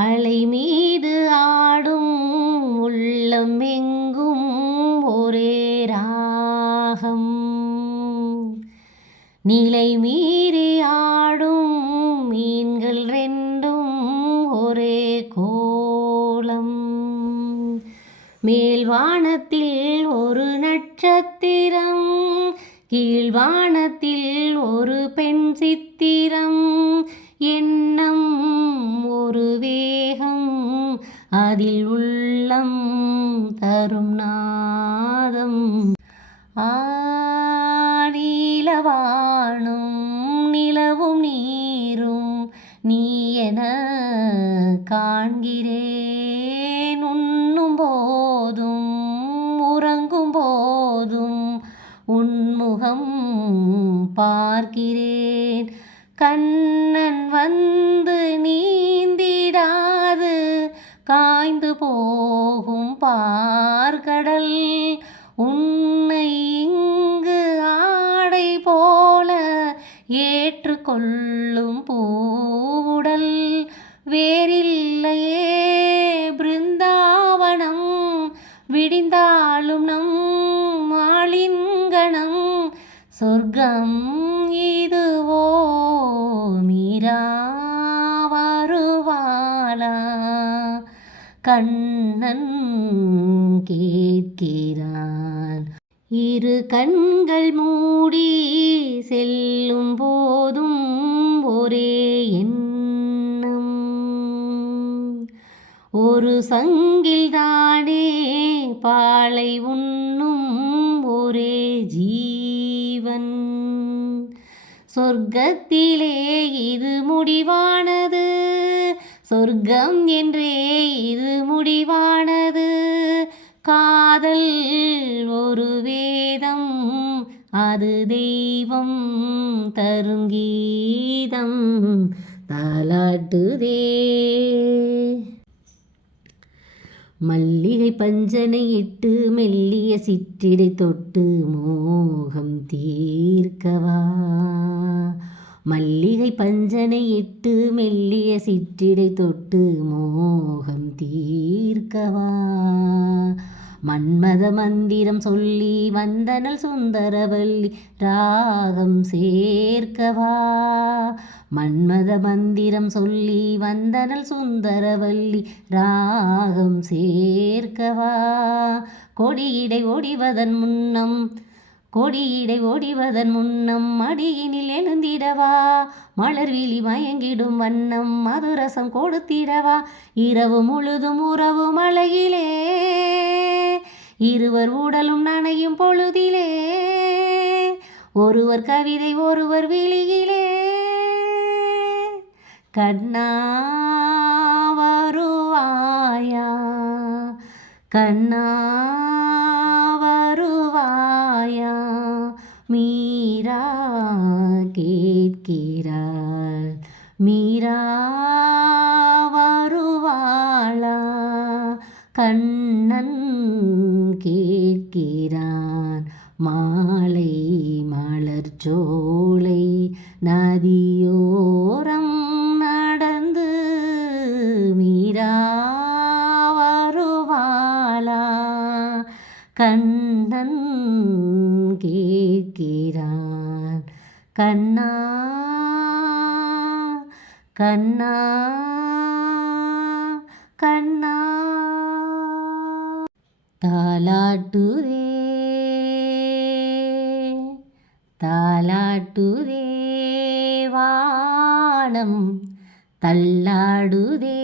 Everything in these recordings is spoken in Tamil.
அலை மீது ஆடும் உள்ளம் எங்கும் ஒரே ராகம். நிலை மீறி ஆடும் மீன்கள் ரெண்டும் ஒரே கோலம். மேல்வானத்தில் ஒரு நட்சத்திரம் கீழ்வானத்தில் ஒரு பெண் சித்திரம். என் அதில் உள்ளம் தரும் நாதம். ஆனீலவானும் நிலவும் நீரும் நீ என காண்கிறேன். உண்ணும் போதும் உறங்கும் போதும் உன்முகம் பார்க்கிறேன். கண்ணன் வந்து நீந்திடா காய்ந்து போகும் பார்கடல் உன்னை இங்கு ஆடை போல ஏற்றுக்கொள்ளும் பூவுடல். வேறில்லையே பிருந்தாவனம் விடிந்தாலும் நம் மாளிங்கணம் சொர்க்கம் இதுவோ மீரா கண்ணன் கேட்கிறான். இரு கண்கள் மூடி செல்லும் போதும் ஒரே எண்ணம். ஒரு சங்கில்தானே பாலை உண்ணும் ஒரே ஜீவன். சொர்க்கத்திலே இது முடிவானது. சொர்க்கம் என்றே இது முடிவானது. காதல் ஒரு வேதம் அது தெய்வம் தரும் கீதம் தாலாட்டுதே. மல்லிகை பஞ்சனை இட்டு மெல்லிய சிற்றிடை தொட்டு மோகம் தீர்க்கவா. மல்லிகை பஞ்சனை இட்டு மெல்லிய சிற்றிடை தொட்டு மோகம் தீர்க்கவா. மன்மத மந்திரம் சொல்லி வந்தனல் சுந்தரவல்லி ராகம் சேர்க்கவா. மன்மத மந்திரம் சொல்லி வந்தனல் சுந்தரவல்லி ராகம் சேர்க்கவா. கொடியிடை ஒடிவதன் முன்னம் கொடியிடை ஓடிவதன் முன்னம் மடியினில் எழுந்திடவா? மலர் விழி மயங்கிடும் வண்ணம் மதுரசம் கொடுத்திடவா? இரவு முழுதும் உறவு மலையிலே இருவர் உடலும் நனையும் பொழுதிலே ஒருவர் கவிதை ஒருவர் விழியிலே. கண்ணா வருவாயா கண்ணா கண்ணன் கேட்கிறான். மாலை மலர் சோலை நதியோரம் நடந்து மீரா வருவாளா? கண்ணன் கேட்கிறான். கண்ணா கண்ணா கண்ணா. தாலாட்டுதே தாலாட்டுதே வானம் தள்ளாடுதே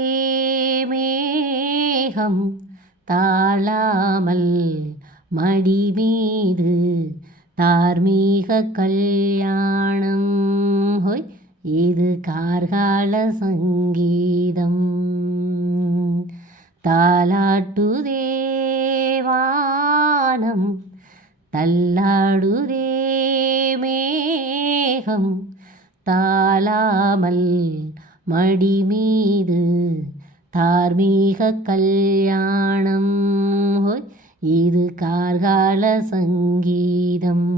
மேகம் தாழாமல் மடி மீது தார்மீக கல்யாணம். ஹொய் இது கார்கால சங்கீதம். தாலாட்டுதே தள்ளாடுதே மேகம். தாளாமல் மடி மீது தார்மீக கல்யாணம். இது கார்கால சங்கீதம்.